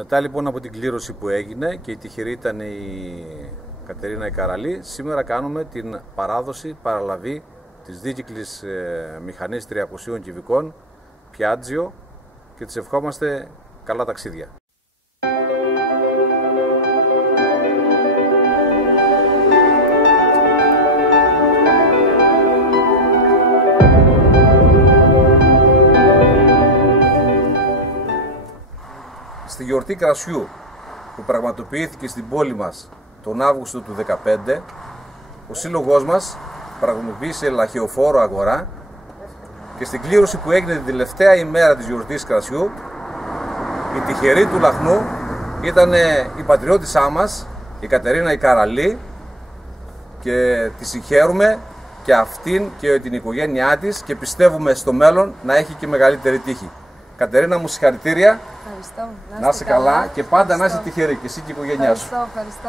Μετά λοιπόν από την κλήρωση που έγινε και η τυχερή ήταν η Κατερίνα η Καραλή, σήμερα κάνουμε την παράδοση, παραλαβή της δίκυκλης μηχανής 300 κυβικών Piaggio και της ευχόμαστε καλά ταξίδια. Στη γιορτή κρασιού που πραγματοποιήθηκε στην πόλη μας τον Αύγουστο του 2015, ο σύλλογός μας πραγματοποίησε λαχεοφόρο αγορά και στην κλήρωση που έγινε την τελευταία ημέρα της γιορτής κρασιού, η τυχερή του λαχνού ήταν η πατριώτησά μας, η Κατερίνα η Καραλή, και τη συγχαίρουμε και αυτήν και την οικογένειά της και πιστεύουμε στο μέλλον να έχει και μεγαλύτερη τύχη. Κατερίνα μου, συγχαρητήρια. Ευχαριστώ. Να είσαι καλά και πάντα να είσαι τυχερή και εσύ και η οικογένειά σου. Ευχαριστώ.